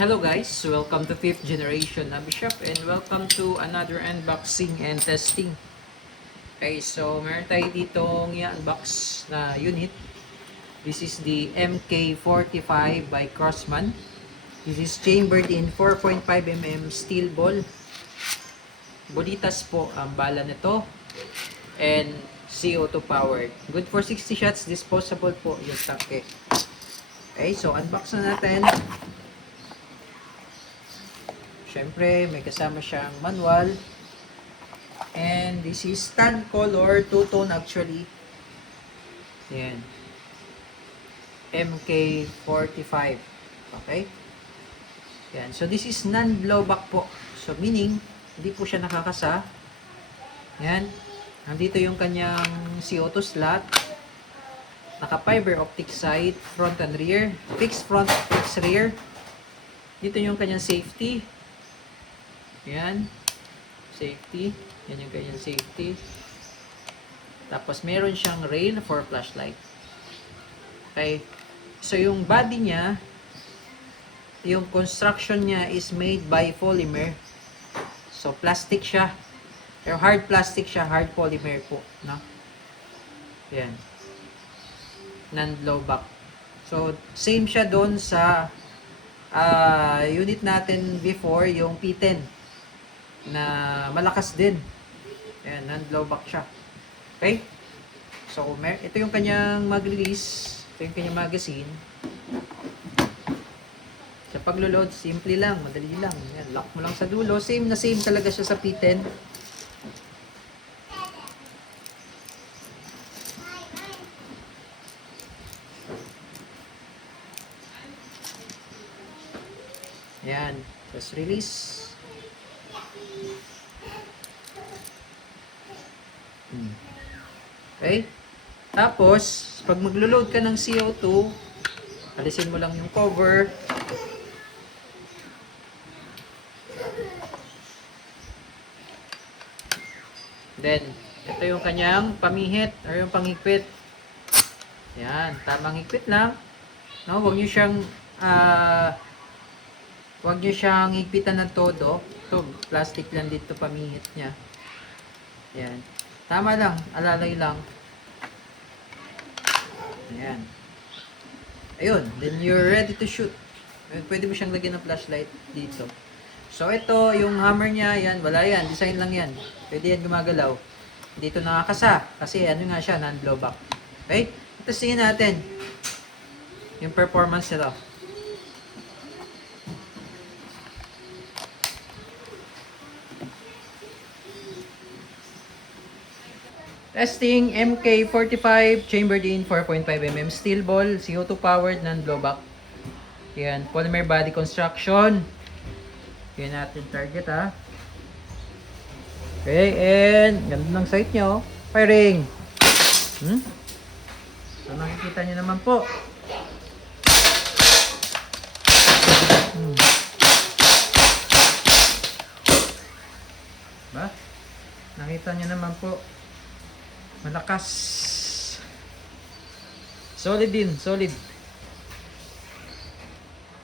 Hello guys, welcome to 5th generation na Bishop and welcome to another unboxing and testing. Okay, so meron tayo ditong i-unbox na unit. This is the MK45 by Crossman. This is chambered in 4.5mm steel ball. Bonitas po ang bala nito and CO2 powered. Good for 60 shots, disposable po yung tanke. Okay, so unbox na natin. Siyempre, may kasama siyang manual. And this is tan color, two-tone actually. Ayan. MK45. Okay? Ayan. So, this is non-blowback po. So, meaning, hindi po siya nakakasa. Ayan. Nandito yung kanyang CO2 slot. Naka-fiber optic sight, front and rear. Fixed front, fixed rear. Dito yung kanyang safety. Ayan. Safety. Yan yung kanyang safety. Tapos, meron siyang rail for flashlight. Okay. So, yung body niya, yung construction niya is made by polymer. So, plastic siya. Pero hard plastic siya. Hard polymer po. No? Ayan. Non-blowback. So, same siya doon sa unit natin before, yung P10. Na malakas din. Ayan, non-blowback siya. Okay? So, ito yung kanyang mag-release. Ito yung kanyang magazine. Sa paglo-load, simple lang, madali lang. Ayan, lock mo lang sa dulo. Same na same talaga siya sa P10. Ayan, just release. Okay? Tapos, pag maglo-load ka ng CO2, alisin mo lang yung cover. Then, ito yung kanyang pamihit or yung pangigpit. Yan, tamang higpit lang. No, huwag niyo siyang higpitan ng todo. Ito, plastic lang dito pamihit niya. Yan. Tama lang, alalay lang. Ayan. Ayun, then you're ready to shoot. Pwede mo siyang lagyan ng flashlight dito. So, ito, yung hammer niya, yan, wala yan. Design lang yan. Pwede yan gumagalaw. Dito nakakasa. Kasi ano nga siya, non-blowback. Okay? Testingin natin yung performance nito. Testing MK45 chambered in 4.5mm steel ball, CO2 powered, non-blowback. Yan, polymer body construction. Yan natin target ha. Okay, and ganda ng sight nyo. Firing. So nakikita nyo naman po. Ba? Nakita nyo naman po. Malakas. Solid din, solid.